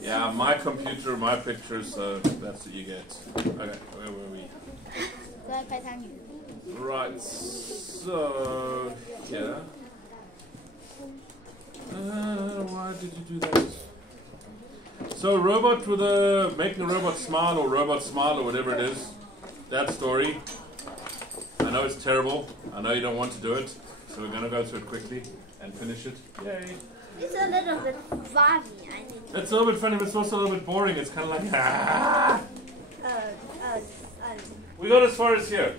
Yeah, my computer, my pictures, so that's what you get. Okay, where were we? Right, so, yeah. Why did you do that? So, robot with making a robot smile or whatever it is. That story. I know it's terrible. I know you don't want to do it. So we're going to go through it quickly and finish it. Yay. It's a little bit funny, I think. It's a little bit funny, but it's also a little bit boring. It's kind of like, ah! We got as far as here.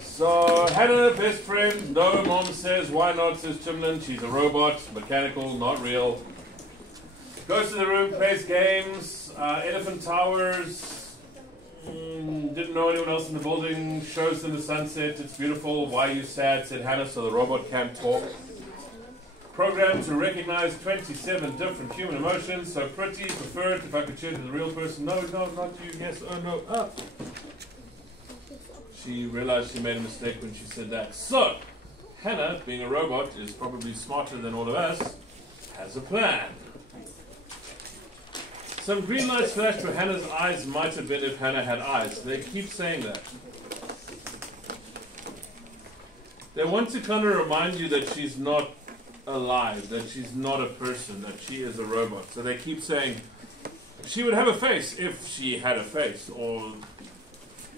So, Hannah, best friend. No, mom says, why not, says Chimlin. She's a robot, mechanical, not real. Goes to the room, plays games, Elephant Towers. Didn't know anyone else in the building. Shows them the sunset. It's beautiful. Why are you sad, said Hannah, so the robot can't talk. Programmed to recognize 27 different human emotions. So pretty, preferred, if I could share it to the real person. No, no, not you. Yes, oh no, up. She realized she made a mistake when she said that. So, Hannah, being a robot, is probably smarter than all of us, has a plan. Some green lights flashed where Hannah's eyes might have been if Hannah had eyes. They keep saying that. They want to kind of remind you that she's not alive, that she's not a person, that she is a robot. So they keep saying, she would have a face if she had a face, or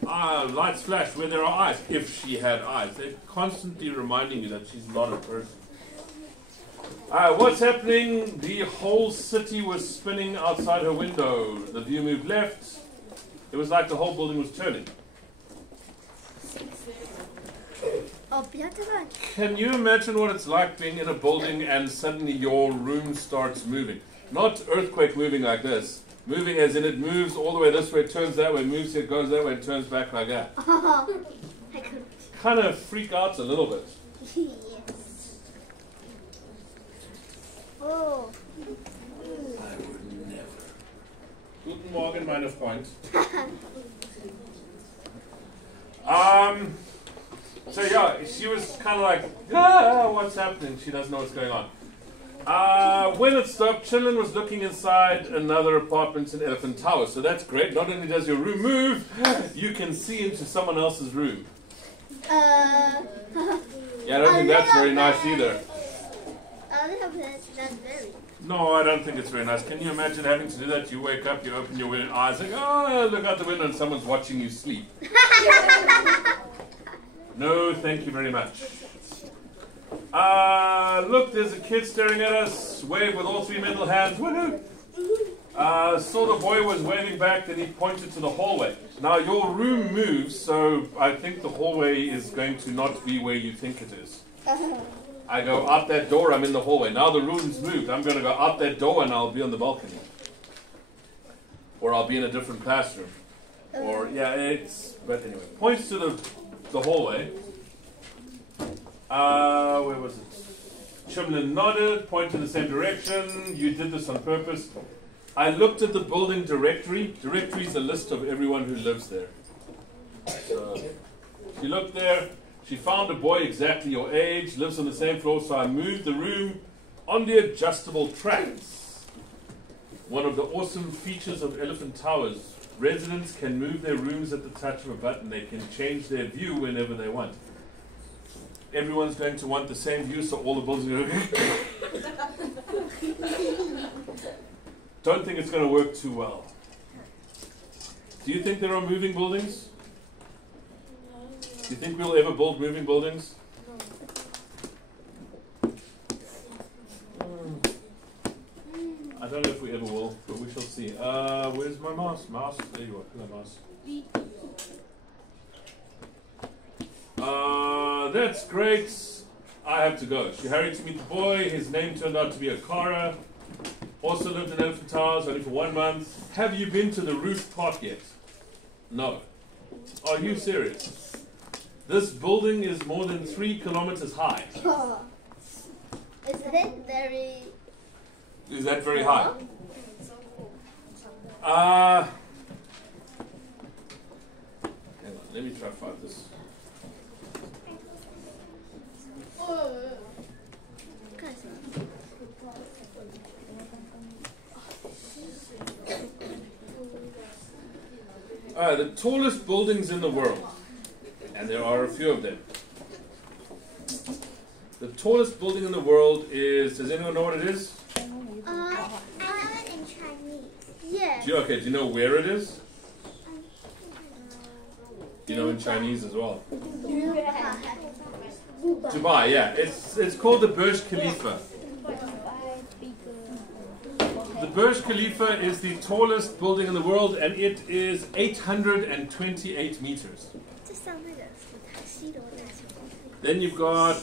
lights flash where there are eyes if she had eyes. They're constantly reminding you that she's not a person. What's happening? The whole city was spinning outside her window. The view moved left. It was like the whole building was turning. Can you imagine what it's like being in a building and suddenly your room starts moving? Not earthquake moving like this. Moving as in it moves all the way this way, turns that way, moves here, goes that way, and turns back like that. Kind of freak out a little bit. Yes. Oh. I would never. Guten Morgen, meine Freund. So yeah, she was kind of like, what's happening? She doesn't know what's going on. When it stopped, Chillin was looking inside another apartment in Elephant Tower. So that's great. Not only does your room move, you can see into someone else's room. Yeah, I don't think that's very nice either. That's very. No, I don't think it's very nice. Can you imagine having to do that? You wake up, you open your eyes, like, oh, look out the window and someone's watching you sleep. No, thank you very much. Look, there's a kid staring at us. Wave with all three middle hands. Woohoo! Saw the boy was waving back, then he pointed to the hallway. Now, your room moves, so I think the hallway is going to not be where you think it is. I go out that door, I'm in the hallway. Now the room's moved. I'm going to go out that door and I'll be on the balcony. Or I'll be in a different classroom. Or, yeah, but anyway. Points to the hallway. Where was it? Chimlin nodded, pointed in the same direction. You did this on purpose. I looked at the building directory. Directory is a list of everyone who lives there. So, she looked there. She found a boy exactly your age, lives on the same floor, so I moved the room on the adjustable tracks. One of the awesome features of Elephant Towers. Residents can move their rooms at the touch of a button. They can change their view whenever they want. Everyone's going to want the same view, so all the buildings are going to... Don't think it's going to work too well. Do you think there are moving buildings? Do you think we'll ever build moving buildings? I don't know if we ever will, but we shall see. Where's my mouse? Mouse? There you are. Hello, mouse. That's great. I have to go. She hurried to meet the boy. His name turned out to be Akara. Also lived in Elephant Towers, only for 1 month. Have you been to the roof park yet? No. Are you serious? This building is more than 3 kilometers high. Is it very... Is that very high? Hang on, let me try to find this. The tallest buildings in the world, and there are a few of them. The tallest building in the world is, does anyone know what it is? I know it in Chinese. Yeah. Do you know where it is? Do you know in Chinese as well? Dubai, yeah. It's called the Burj Khalifa. The Burj Khalifa is the tallest building in the world, and it is 828 meters. Then you've got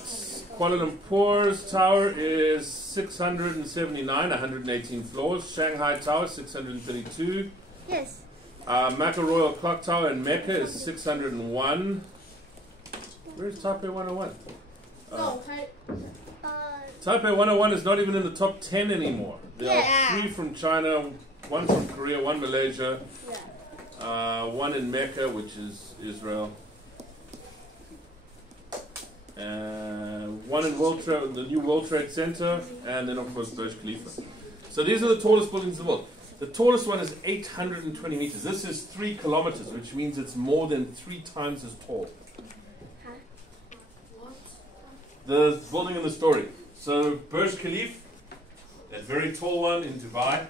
Kuala Lumpur's tower is 679, 118 floors. Shanghai Tower, 632. Yes. Mecca Royal Clock Tower in Mecca is 601. Where's Taipei 101? Taipei 101 is not even in the top 10 anymore. There are 3 from China, 1 from Korea, 1 Malaysia, 1 in Mecca, which is Israel, 1 in the new World Trade Center, and then of course Burj Khalifa. So these are the tallest buildings in the world. The tallest one is 820 meters. This is 3 kilometers, which means it's more than 3 times as tall. The building in the story. So Burj Khalifa, that very tall one in Dubai.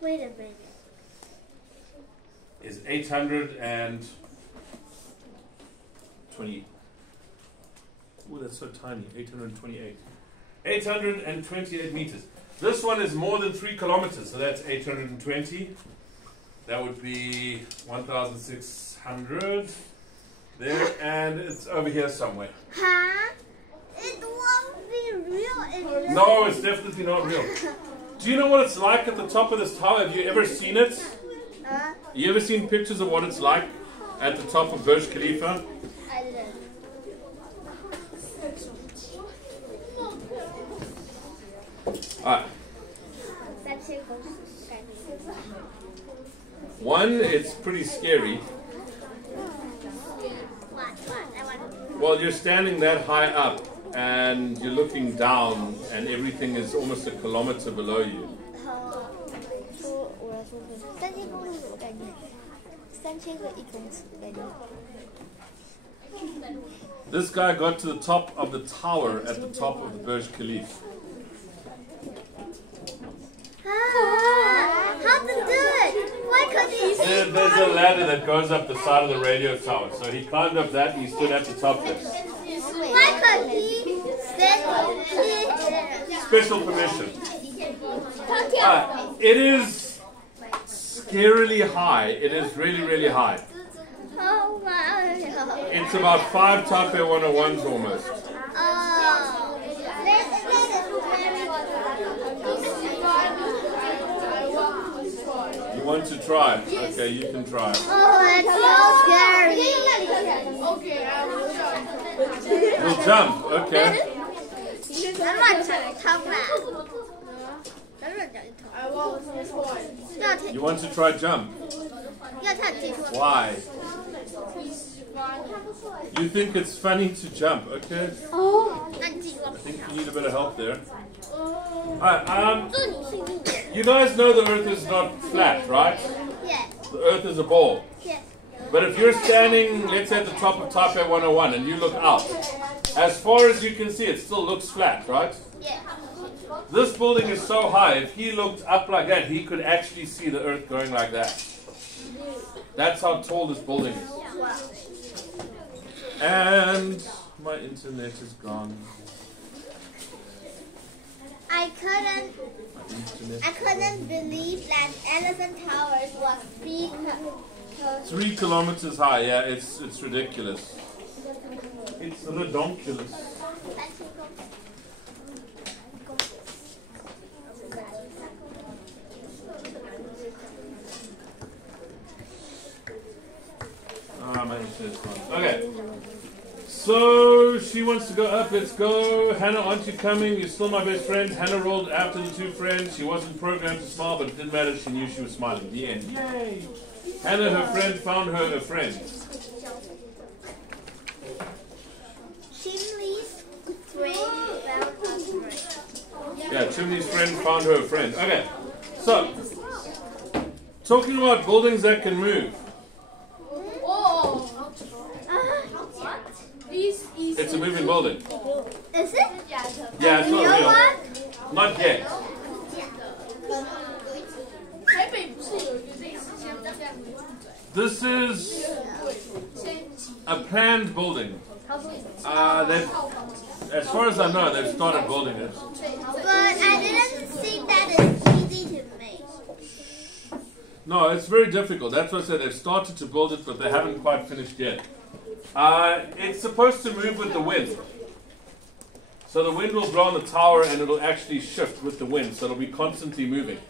Wait a minute. Is 820. Oh, that's so tiny. 828. 828 meters. This one is more than 3 kilometers, so that's 820. That would be 1,600 there, and it's over here somewhere. Huh? It won't be real. No, it's definitely not real. Do you know what it's like at the top of this tower? Have you ever seen it? You ever seen pictures of what it's like at the top of Burj Khalifa? I didn't. Alright. One, it's pretty scary. Well, you're standing that high up and you're looking down and everything is almost a kilometer below you. This guy got to the top of the tower at the top of the Burj Khalifa. How to do it? Why couldn't he? There's a ladder that goes up the side of the radio tower. So he climbed up that and he stood at the top there. Why couldn't he sit here? Special permission. It is scarily high. It is really, really high. Oh my. It's about 5 Taipei 101s almost. You want to try? Okay, you can try. Oh, it's so scary. Okay, I will jump. You'll jump, okay. You want to try jump? Why? You think it's funny to jump, okay? I think you need a bit of help there. Alright, you guys know the earth is not flat, right? Yes. The earth is a ball. Yes. But if you're standing, let's say at the top of Taipei 101 and you look out, as far as you can see, it still looks flat, right? Yes. This building is so high, if he looked up like that, he could actually see the earth going like that. That's how tall this building is. And my internet is gone. I couldn't believe that Elephant Towers was 3 kilometers high. Yeah, it's ridiculous. It's redonkulous. My internet's gone. Okay. So she wants to go up. Let's go. Hannah, aren't you coming? You're still my best friend. Hannah rolled after the 2 friends. She wasn't programmed to smile, but it didn't matter. She knew she was smiling. The end. Yay! Hannah, her friend, found her a friend. Chimney's friend found a friend. Yeah, Chimney's friend found her a friend. Okay. So Talking about buildings that can move. It's a moving building. Is it? Yeah, it's not Real real. one? Not yet. This is a planned building. As far as I know, they've started building it. But I didn't think that it's easy to make. No, it's very difficult. That's what I said. They've started to build it, but they haven't quite finished yet. It's supposed to move with the wind. So the wind will blow on the tower and it'll actually shift with the wind. So it'll be constantly moving.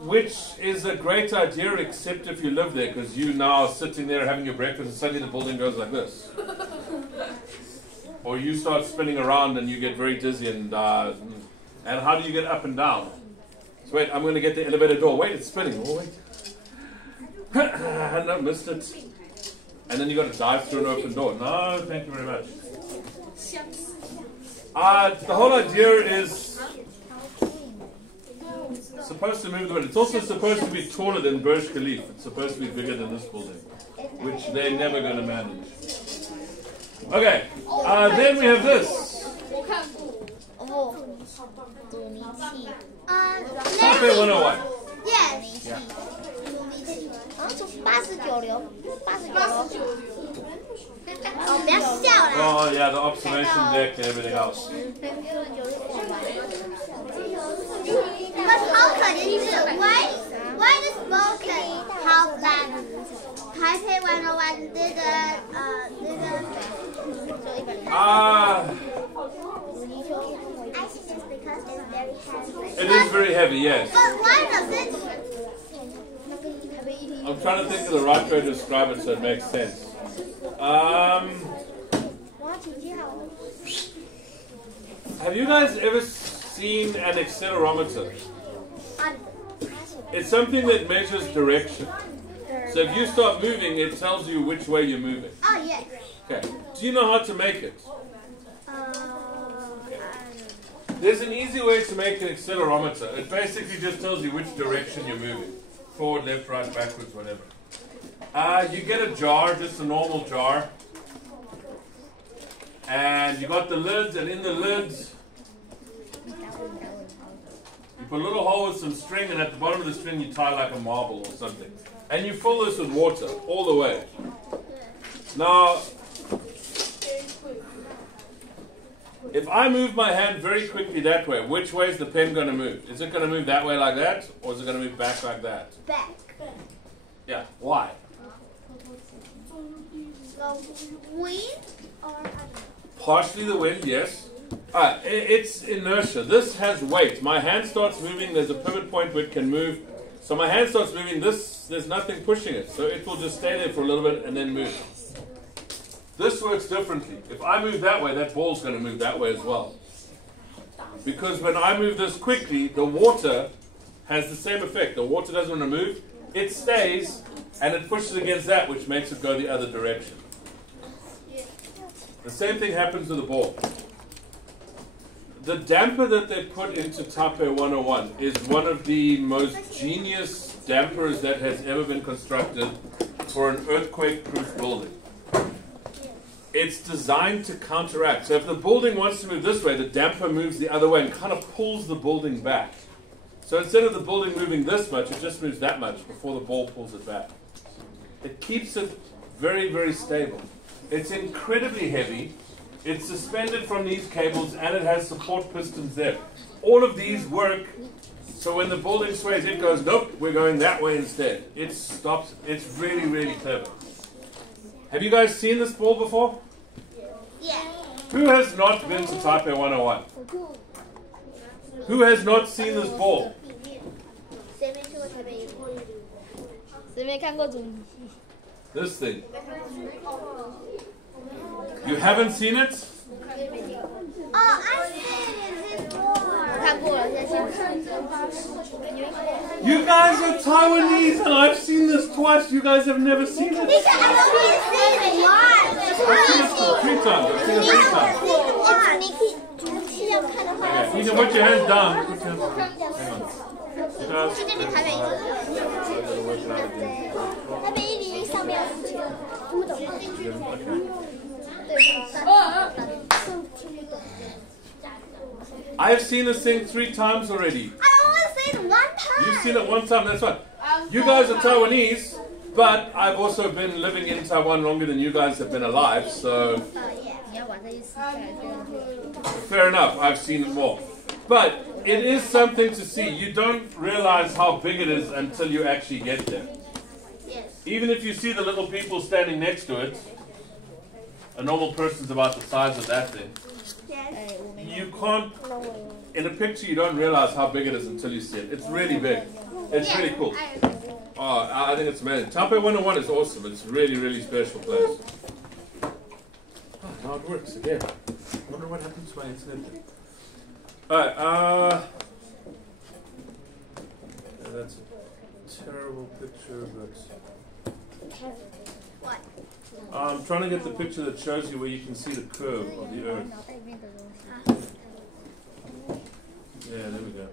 Which is a great idea, except if you live there, because you now are sitting there having your breakfast and suddenly the building goes like this. Or you start spinning around and you get very dizzy and how do you get up and down? So wait, I'm going to get the elevator door. Wait, it's spinning. Oh, wait. And I missed it. And then you got to dive through an open door. No, thank you very much. The whole idea is supposed to move the wind. It's also supposed to be taller than Burj Khalifa. It's supposed to be bigger than this building, which they're never going to manage. Okay, then we have this. Taipei 101. Yes. Yeah. 不要笑啦。 Oh yeah, the observation deck and everything else. But how can you do? Why this boat can help that Taipei 101 didn't I think it's because it's very heavy. It is very heavy, yes. But why does it? I'm trying to think of the right way to describe it so it makes sense. Have you guys ever seen an accelerometer? It's something that measures direction. So if you start moving, it tells you which way you're moving. Oh yes. Okay. Do you know how to make it? There's an easy way to make an accelerometer. It basically just tells you which direction you're moving. Forward, left, right, backwards, whatever. You get a jar, just a normal jar. And you got the lids, and in the lids, you put a little hole with some string, and at the bottom of the string you tie like a marble or something. And you fill this with water all the way. Now, if I move my hand very quickly that way, which way is the pen going to move? Is it going to move that way like that, or is it going to move back like that? Back. Yeah, why? The wind or Partially the wind, yes. It's inertia. This has weight. My hand starts moving, there's a pivot point where it can move. So my hand starts moving, there's nothing pushing it. So it will just stay there for a little bit and then move. This works differently. If I move that way, that ball's going to move that way as well. Because when I move this quickly, the water has the same effect. The water doesn't want to move. It stays, and it pushes against that, which makes it go the other direction. The same thing happens with the ball. The damper that they put into Taipei 101 is one of the most genius dampers that has ever been constructed for an earthquake-proof building. It's designed to counteract. So if the building wants to move this way, the damper moves the other way and kind of pulls the building back. So instead of the building moving this much, it just moves that much before the ball pulls it back. It keeps it very, very stable. It's incredibly heavy. It's suspended from these cables and it has support pistons there. All of these work, so when the building sways, it goes, nope, we're going that way instead. It stops. It's really, really clever. Have you guys seen this ball before? yeah. Who has not been to Taipei 101? Who has not seen this ball? This thing. You haven't seen it? Oh, I've seen it before. You guys are Taiwanese and I've seen this twice. You guys have never seen it? Because I've only seen it once. I've seen it 3 times. I've seen it 3 times. Okay, you can put your hands down. Put your hands down. Hang on. guys? 去这边台北100台北101上面要付钱，听不懂吗？I have seen this thing 3 times already. I only seen it one time. You've seen it one time, that's right. You guys are Taiwanese, but I've also been living in Taiwan longer than you guys have been alive, so fair enough, I've seen it more. But it is something to see. You don't realize how big it is until you actually get there. Yes. Even if you see the little people standing next to it, a normal person's about the size of that thing. Yes. You can't, in a picture you don't realize how big it is until you see it. It's really big. It's really cool. Oh, I think it's amazing. Taipei 101 is awesome. It's really, really special place. Oh, now it works again. I wonder what happened to my internet. Alright, that's a terrible picture, but What? I'm trying to get the picture that shows you where you can see the curve of the earth. Yeah, there we go.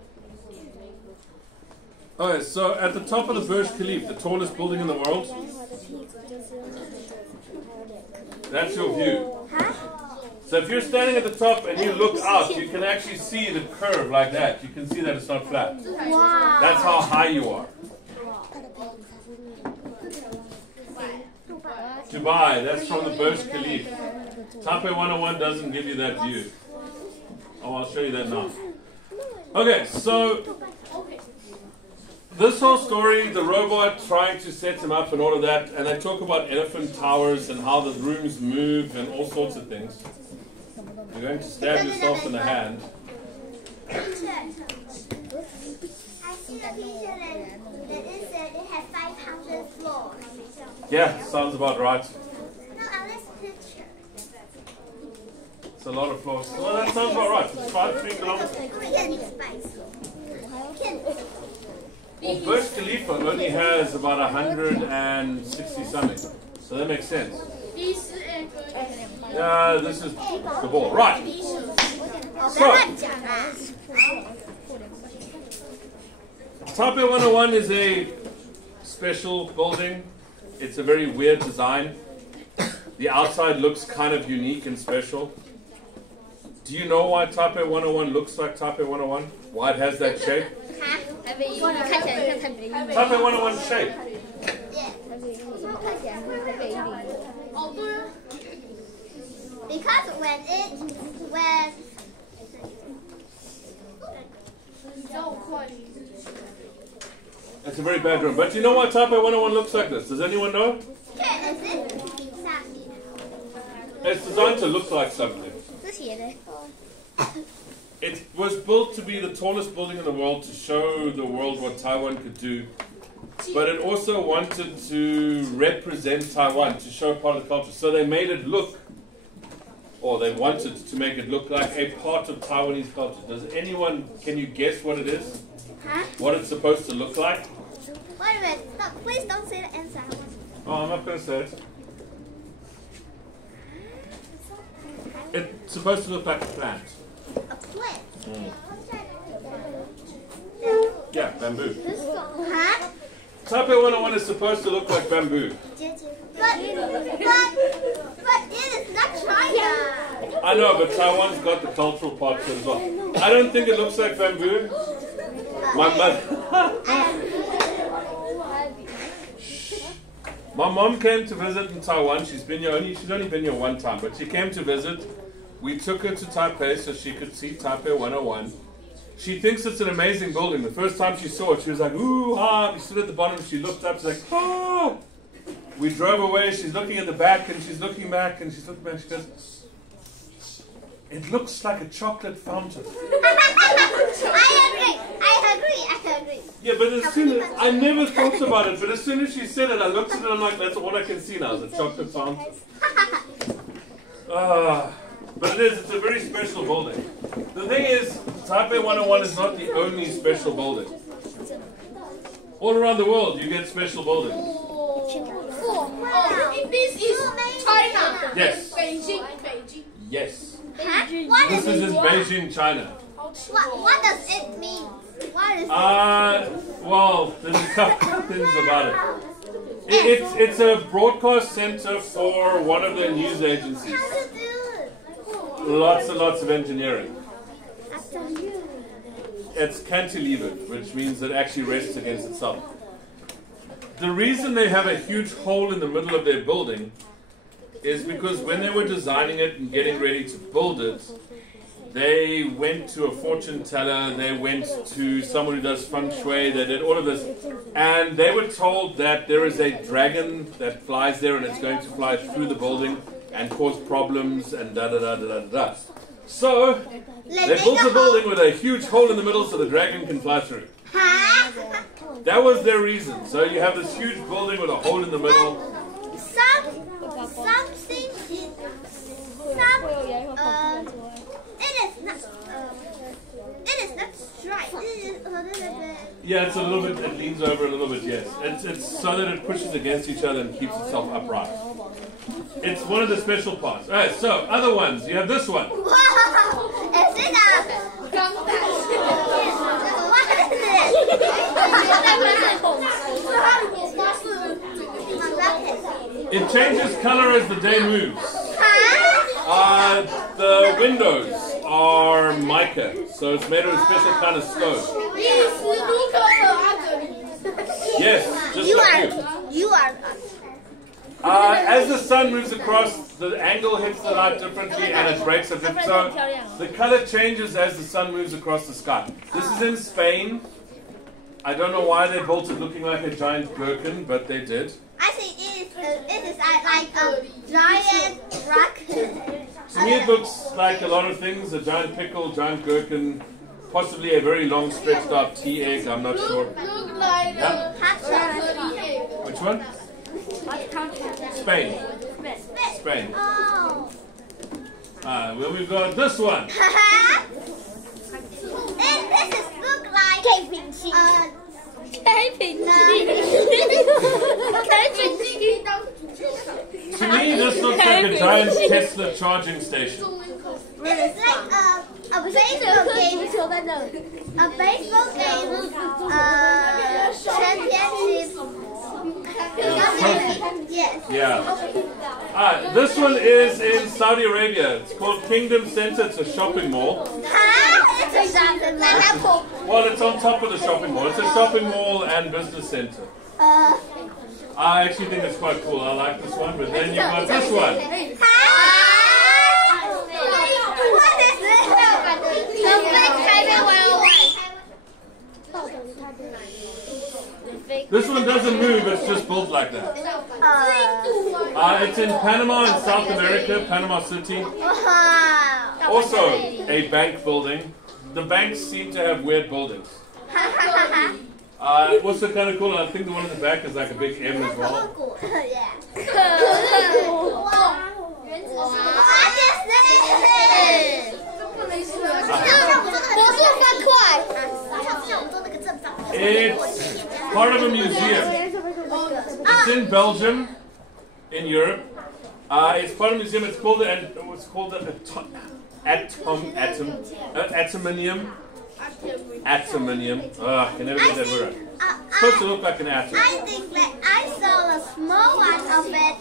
Okay, so at the top of the Burj Khalifa, the tallest building in the world, that's your view. So if you're standing at the top and you look out, you can actually see the curve like that. You can see that it's not flat. Wow. That's how high you are. Dubai, that's from the Burj Khalifa. Taipei 101 doesn't give you that view. Oh, I'll show you that now. Okay, so this whole story, the robot trying to set him up and all of that, and they talk about elephant towers and how the rooms move and all sorts of things. You're going to stab yourself in the hand. I see a picture that it has 500 floors. Yeah, sounds about right. No, on this picture. It's a lot of floors. Well, that sounds about right. It's 3 kilometers. Well, Burj Khalifa only has about 160 something. So that makes sense. Yeah, this is the ball. Right. So, Taipei 101 is a special building. It's a very weird design. The outside looks kind of unique and special. Do you know why Taipei 101 looks like Taipei 101? Why it has that shape? Taipei 101 shape. Because when It's a very bad room. But you know why Taipei 101 looks like this? Does anyone know? It's designed to look like something. It was built to be the tallest building in the world to show the world what Taiwan could do. But it also wanted to represent Taiwan, to show part of the culture. So they made it look, or they wanted to make it look like a part of Taiwanese culture. Does anyone, can you guess what it is? Huh? What it's supposed to look like? Wait a minute. No, please don't say the answer. Oh, I'm not going to say it. It's supposed to look like a plant. A plant? Yeah, bamboo. Huh? Taipei 101 is supposed to look like bamboo. But it is not China. I know, but Taiwan's got the cultural part to it as well. I don't think it looks like bamboo. My mom came to visit in Taiwan. She's only been here one time, but she came to visit. We took her to Taipei so she could see Taipei 101. She thinks it's an amazing building. The first time she saw it, she was like, ooh, ah. We stood at the bottom, she looked up, she's like, ah. We drove away, she's looking at the back, and she's looking back, and she's looking back, she goes, it looks like a chocolate fountain. I agree. Yeah, but as soon as, I never thought about it, but as soon as she said it, I looked at it, I'm like, that's all I can see now, is a chocolate fountain. But it's a very special building. The thing is, Taipei 101 is not the only special building. All around the world, you get special buildings. This is China. Yes. Beijing. Yes. Huh? This is in Beijing, China. What does it mean? What is well, there's a couple of things about it. It's a broadcast center for one of their news agencies. How to do Lots and lots of engineering. it? It's cantilevered, which means it actually rests against itself. The reason they have a huge hole in the middle of their building is because when they were designing it and getting ready to build it, they went to a fortune teller, they went to someone who does feng shui, they did all of this, and they were told that there is a dragon that flies there and it's going to fly through the building and cause problems and da-da-da-da-da-da. So, they built a building with a huge hole in the middle so the dragon can fly through. That was their reason. So you have this huge building with a hole in the middle. It is not straight. It is a little bit. Yeah, it's a little bit, it leans over a little bit, yes. It's so that it pushes against each other and keeps itself upright. It's one of the special parts. Alright, so other ones. You have this one. Wow! Is it a... What is it? It changes color as the day moves. Huh? The windows are mica, so it's made of a special kind of stone. Yes, just like you. You are... As the sun moves across, the angle hits the light differently and it breaks up. So the color changes as the sun moves across the sky. This is in Spain. I don't know why they built it looking like a giant gherkin, but they did. I think it is like a giant raccoon. To me it looks like a lot of things. A giant pickle, giant gherkin, possibly a very long stretched out tea egg, I'm not sure. Yeah. Which one? Spain. Spain. Oh. Well, we've got this one. And this is look like To me, this looks like a giant Tesla charging station. It's like a baseball game. A baseball game championship. Yes. Yeah. This one is in Saudi Arabia. It's called Kingdom Center. It's a shopping mall. Huh? It's a shopping mall. Well, it's on top of the shopping mall. It's a shopping mall and business center. I actually think it's quite cool. I like this one. But then you've got this one. What is this? The big Taipei 101. This one doesn't move. It's just built like that. It's in Panama in South America, Panama City. Also a bank building. The banks seem to have weird buildings. What's so kind of cool? I think the one in the back is like a big M as well. Yeah. It's part of a museum. It's in Belgium, in Europe. It's part of a museum. It's called the Atominium. Atominium. I can never get that word right. It's supposed to look like an atom. I think that I saw a small one of it.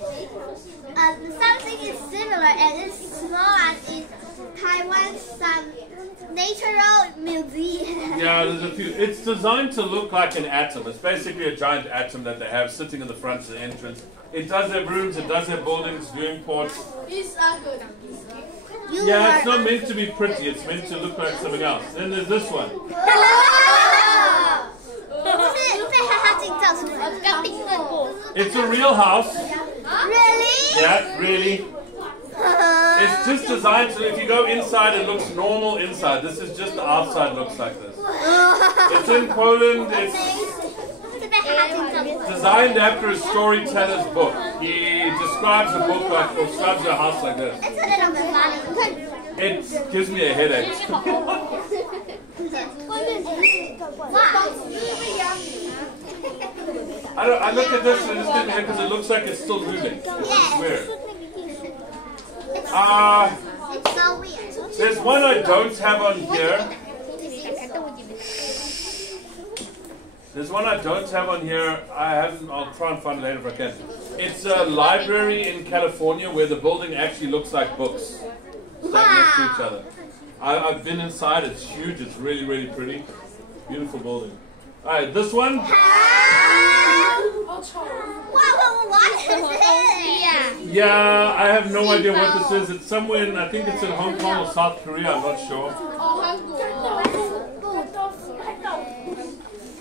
Something is similar, and this small one is Taiwan's natural museum. Yeah, there's a few. It's designed to look like an atom. It's basically a giant atom that they have sitting in the front of the entrance. It does have rooms, it does have buildings, viewing ports. Yeah, it's not meant to be pretty. It's meant to look like something else. Then there's this one. It's a real house. Really? Yeah, really. It's just designed so if you go inside, it looks normal inside. This is just the outside looks like this. It's in Poland. It's designed after a storyteller's book. He describes a book like, or describes a house like this. It's a little bit funny. It gives me a headache. I look at this and it just gives me a headache because it looks like it's still moving. It's weird. It's so weird. There's one I don't have on here. There's one I don't have on here. I'll try and find it later if I can. It's a library in California where the building actually looks like books stacked next to each other. I've been inside. It's huge. It's really, really pretty. Beautiful building. All right, this one. What is it? Yeah, I have no idea what this is. It's somewhere in, I think it's in Hong Kong or South Korea. I'm not sure.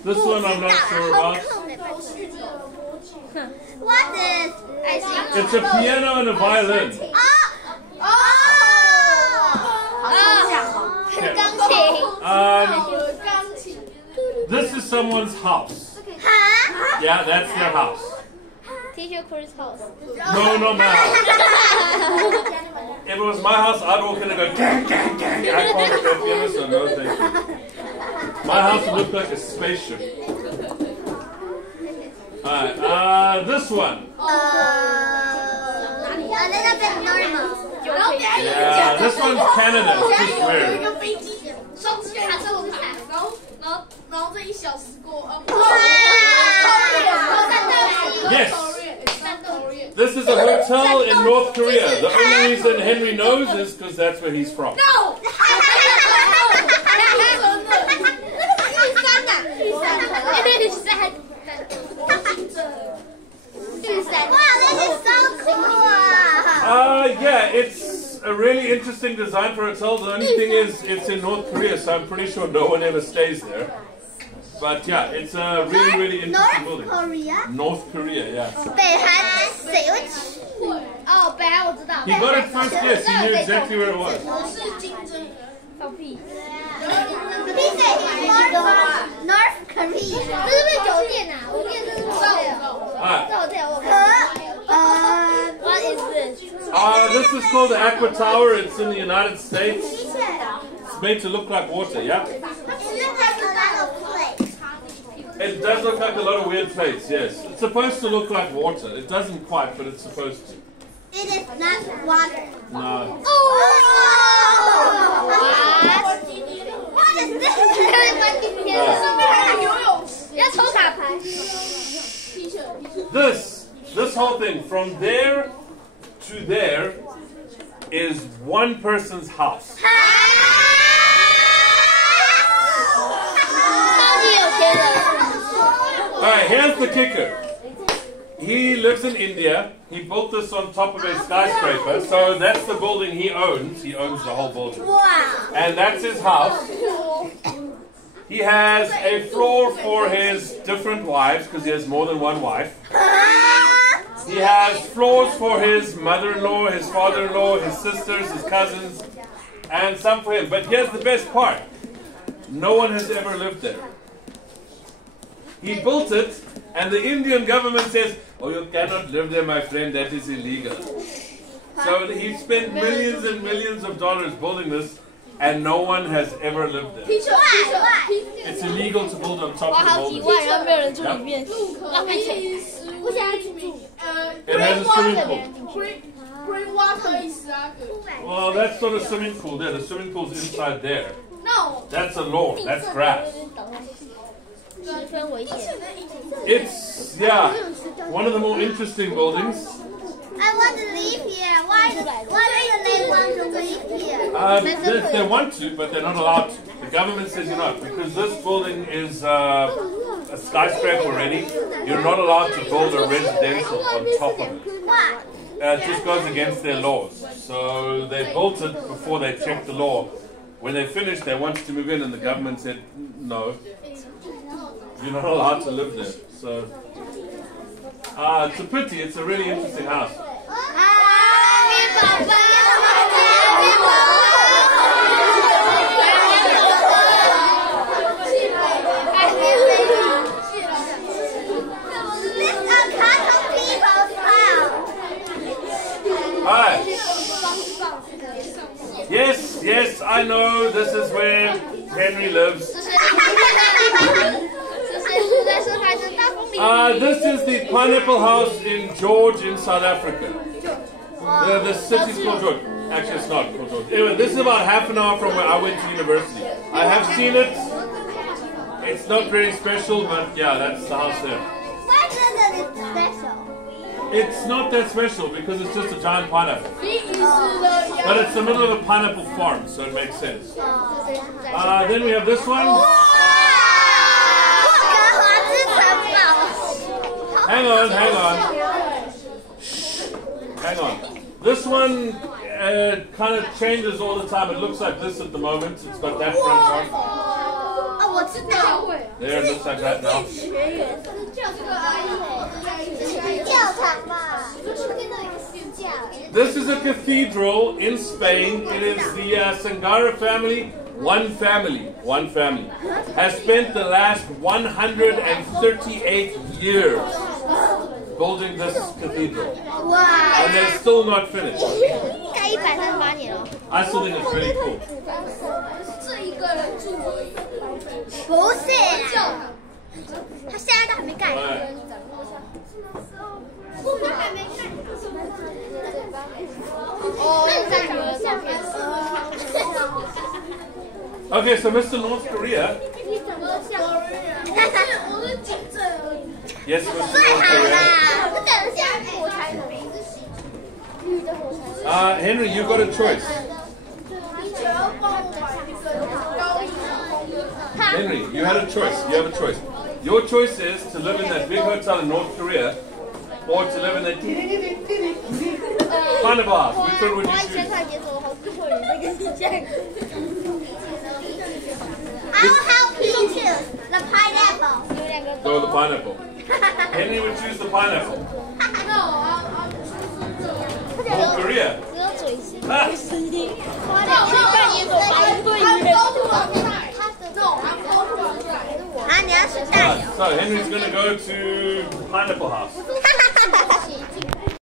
This one I'm not sure about. What is? It's a piano and a violin. This is someone's house. Huh? Yeah, that's their house. Teacher Chris' house. No, not my house. If it was my house, I'd walk in and go, gang, gang, gang. I can't play piano, so no thank you. My house would look like a spaceship. Alright, this one. A little bit normal. Yeah, this one's Canada. It's just weird. Yes. This is a hotel in North Korea. The only reason Henry knows is because that's where he's from. No! Wow, this is so cool! Yeah, it's a really interesting design for a hotel. The only thing is, it's in North Korea, so I'm pretty sure no one ever stays there. But yeah, it's a really, really interesting building. North Korea? North Korea, yeah. 北韩谁会去？哦，北韩我知道。 He got it first, yes, he knew exactly where it was. He said he's more from North Korea. 这是不是酒店啊？我记得这是 hotel。What is this? This is called the Aqua Tower. It's in the United States. It's made to look like water, yeah? It looks like a lot of plates. It does look like a lot of weird plates, yes. It's supposed to look like water. It doesn't quite, but it's supposed to. It is not water. No. What is this? 要抽卡牌。 This whole thing, from there to there, is one person's house. Alright, here's the kicker. He lives in India. He built this on top of a skyscraper. So that's the building he owns. He owns the whole building. Wow. And that's his house. He has a floor for his different wives, because he has more than one wife. He has floors for his mother-in-law, his father-in-law, his sisters, his cousins, and some for him. But here's the best part. No one has ever lived there. He built it, and the Indian government says, oh, you cannot live there, my friend, that is illegal. So he spent millions and millions of dollars building this, and no one has ever lived there. It's illegal to build on top of the building. It has a swimming pool. Well, that's not a swimming pool there. The swimming pool's inside there. No. That's a lawn. That's grass. It's, yeah, one of the more interesting buildings. I want to live here. Why do they want to live here? They want to, but they're not allowed to. The government says you're not, because this building is a skyscraper already. You're not allowed to build a residential on top of it. Why? It just goes against their laws. So they built it before they checked the law. When they finished, they wanted to move in, and the government said, no, you're not allowed to live there. So it's a pity. It's a really interesting house. Hi. Yes, I know this is where Henry lives. This is the Pineapple House in George in South Africa. The city's called George. Actually, it's not called George. Anyway, this is about half an hour from where I went to university. I have seen it. It's not very special, but yeah, that's the house there. Why isn't it special? It's not that special because it's just a giant pineapple. But it's the middle of a pineapple farm, so it makes sense. Then we have this one. Hang on. Hang on. This one kind of changes all the time. It looks like this at the moment. It's got that front part. There, it looks like that now. This is a cathedral in Spain. It is the Sangara family. One family has spent the last 138 years building this cathedral. Wow. And they're still not finished. I still think it's really cool. 不是啦，他现在都还没盖。我们还没盖。哦，那你再找个照片。Okay, so Mr. North Korea. Yes, Mr. North Korea. Henry, you got a choice. Henry, you had a choice. You have a choice. Your choice is to live in that big hotel in North Korea or to live in that pineapple house. Which one would you choose? I will help you choose the pineapple. Go with the pineapple. Henry would choose the pineapple. North Korea. So Henry's going to go to Pineapple House.